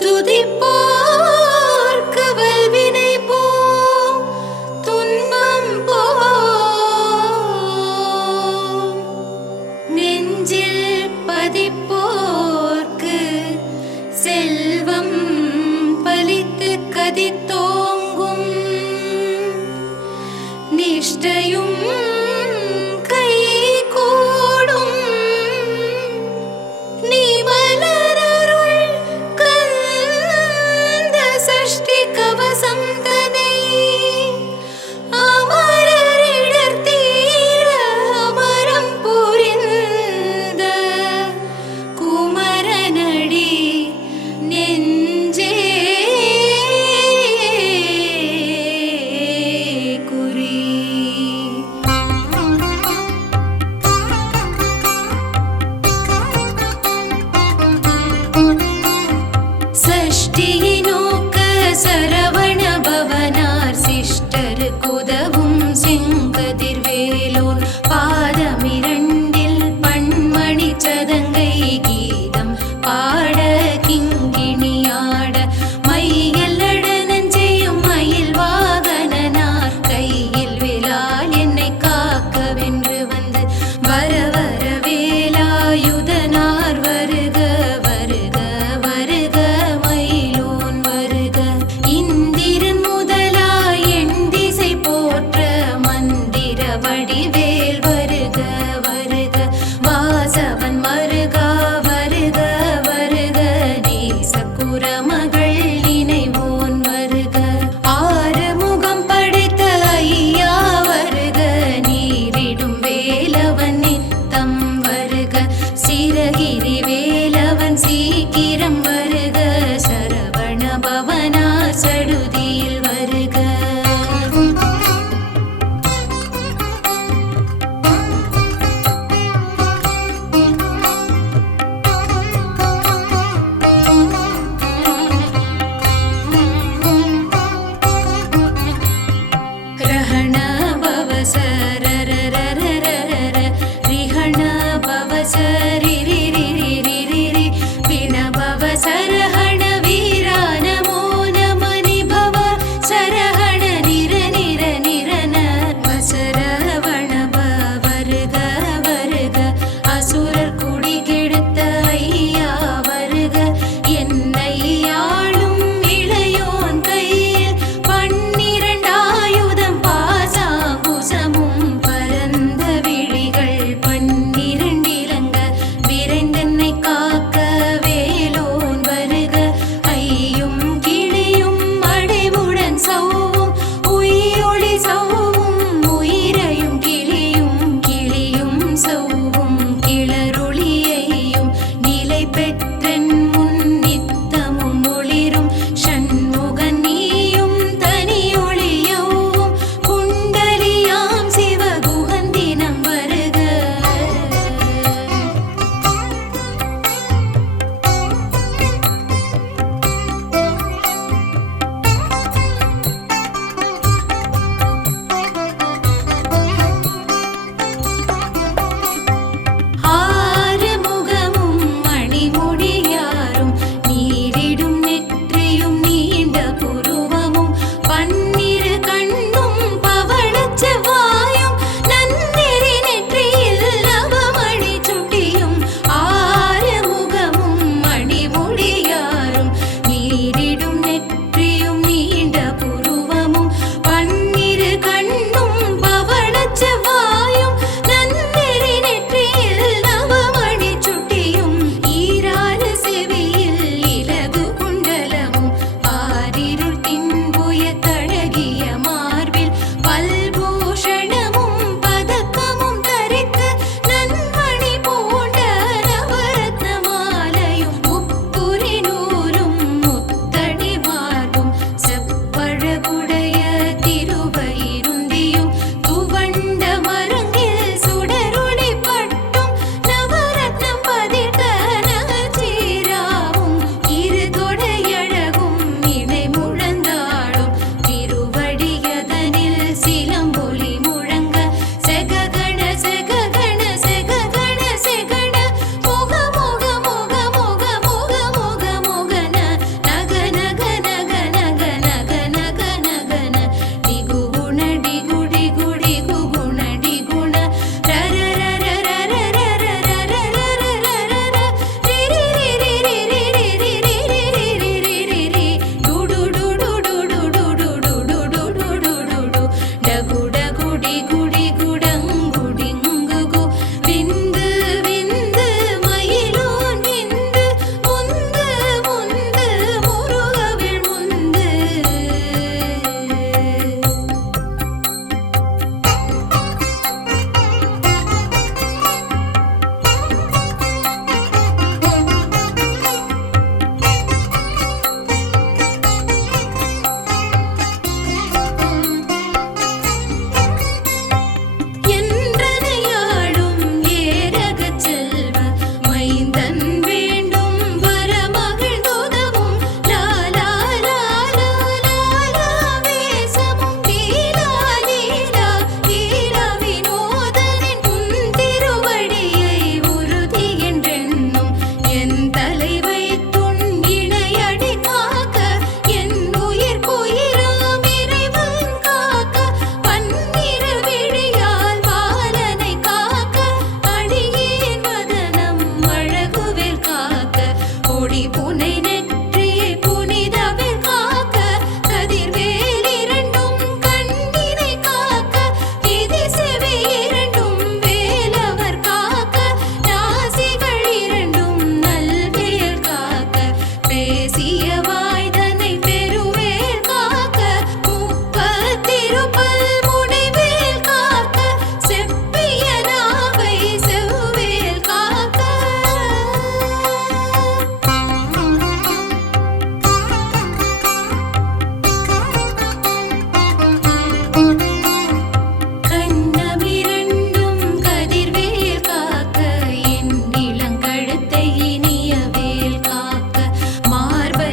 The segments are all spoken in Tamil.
துதிப்போர்க்கு வல்வினை போ துன்பம் போ நெஞ்சில் பதிப்போர்க்கு செல்வம் பலித்து கதித்தோங்கும் நிஷ்டையும் பேசிய வாய்தனை பெருவேல் காக்க முப்பத்திருப்பல் முனைவேல் காக்க செப்பிய நாவை செவ்வேல் காக்க கண்ணமிரண்டும் கதிர்வேல் காக்க என் இளங்கழுத்தை இனிய வேல் காக்க மார்பை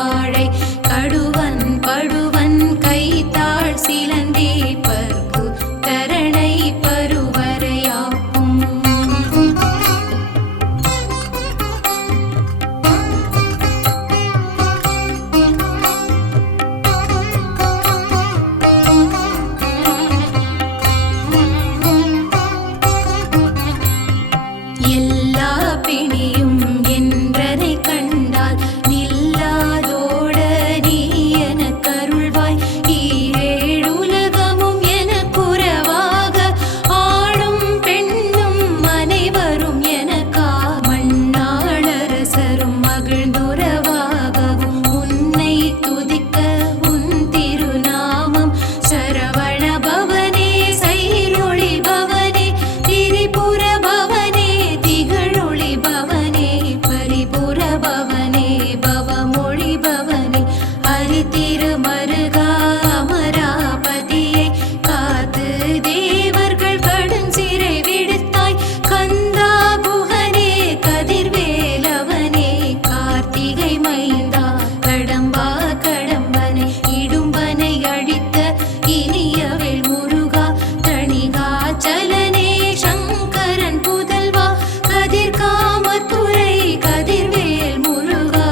வாழை கடுவன் படுவன் கைத்தாள் சிலந்தி பர்கு தரணை பருவரையாக்கும் எல்லா பிணியும் என்றனை கண்டால் நில்லாதோட நீ எனக்கருள்வாய் ஈரேழுலகமும் எனக்குறவாக ஆணும் பெண்ணும் அனைவரும் எனக்கா மண்ணாளரசரும் மகிழ்ந்துறவாகவும் உன்னை துதிக்க உன் திருநாமம் சரவண பவனே சைரொளி பவனே திரிபுர பவனே திகழொளி பவனே பரிபுர பவனே பவமொழி பவனே ஹரிதிருமருகா அமராபதியை காத்து தேவர்கள் கடும் சிறை விடுத்தாய் கந்தா குஹனே கதிர்வேலவனே கார்த்திகை மைந்தா கடம்பா கடம்பனை இடும்பனை அழித்த இனியவேல் முருகா தணிகாச்சலனே சங்கரன் புதல்வா கதிர்காமத்துறை கதிர்வேல் முருகா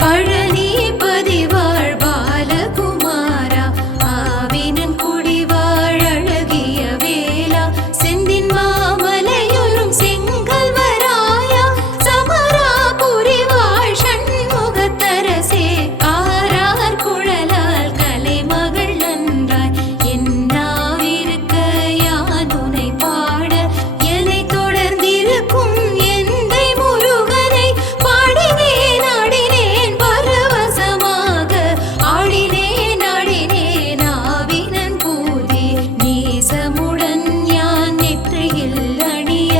பழனி பதிவாழ் பாலகுமாரா ஆவினன் குடிவாழ் அழகிய வேலா செந்தின் மாமலையுறும் செங்கல்வராயா சமராபுரி வாழ் ஷண்முகத்தரசே ஆரார் குழலால் கலைமகள் நன்றாய் என்னாவிருக்க யானுனை பாட என்னை தொடர்ந்திருக்கும் எந்தை முருகனை பாடினேன் ஆடினேன் பரவசமாக ஆடினேன் ஆடினேன் ஆவினன் பூதி நேசமுடன் யான் நெற்றியில் அணிய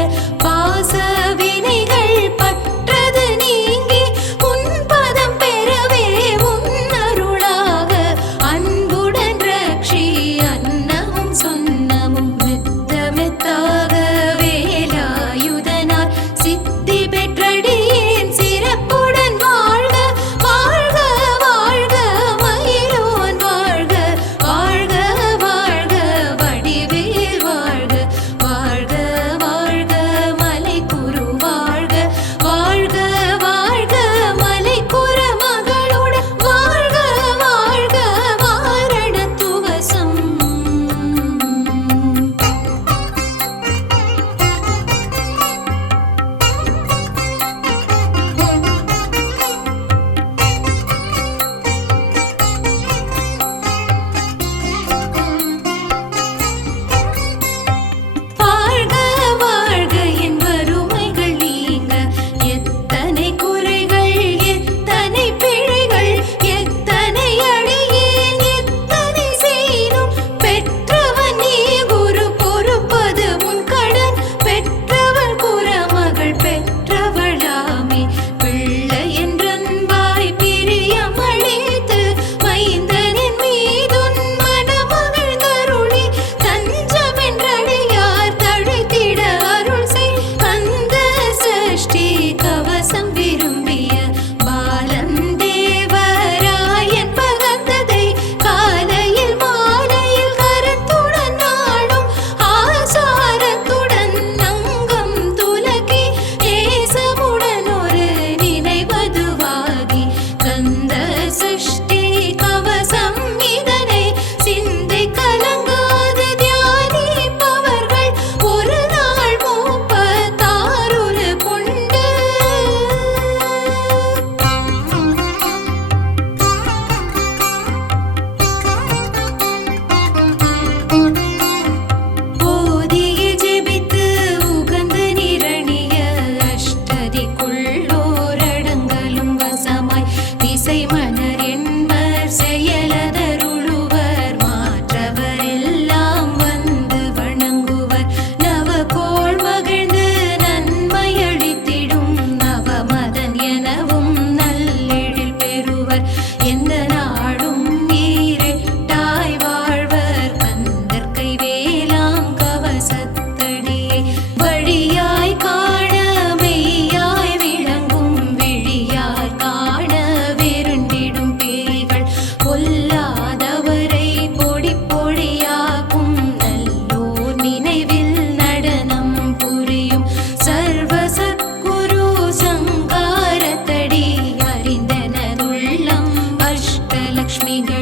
பாச வினைகள் பற்றது நீங்கி உன் பதம் பெறவே உன்னருளாக அன்புடன் ரக்ஷி அன்னமும் சொன்னமும் மெத்த மெத்தாக வேலாயுதனார் சித்தி பெற்றடியேன் சிறப்புடன் வாழ்க வாழ்க வாழ்க மயிலோன் வாழ்க வாழ்க வாழ்க வடிவேல் வாழ்க வாழ்க வாழ்க மலைக்குரு வாழ்க வாழ்க வாழ்க மலைக்குற மகளுடன் வாழ்க வாழ்க வாரண துவசம் வாழ்க வாழ்க என் வறுமைகள் நீங்க எத்தனை குறைகள் எத்தனை பிழைகள் எத்தனை அடியேன் எத்தனை செய்யும் பெற்றவன் நீ குரு பொறுப்பது உன் கடன் பெற்றவள் குறமகள் பெற்றவளாமே பிள்ளை என்றன்பாய் பிரியமளித்து மைந்தனின் மீதுன் மனமகள் தருளி தஞ்சமென்றடியார் தழைத்திட அருள் செய் கந்த சஷ்டி கவசம் விரும்பிய பாலன் தேவராயன் பகர்ந்ததை காலையில் மாலையில் கரத்துடன் நாடும் ஆசாரத்துடன் அங்கம் துலக்கி நேசமுடன் ஒரு நினைவதுவாகி கந்த சஷ்டி கவசம் இதனை சிந்தை கலங்காது தியானிப்பவர்கள் ஒரு நாள் மூப்பத்தாருரு கொண்டு போதிய ஜெபித்து உகந்து நிரணிய அஷ்டதிக்குள்ளோரடங்கலும் வசமாய் திசை மன்னர் என்பர் செயலதருளுவர் மாற்றவர் எல்லாம் வந்து வணங்குவர் நவகோள் மகிழ்ந்து நன்மையளித்திடும் நவமதன் எனவும் நல்லெழில் லக்ஷ்மிகள்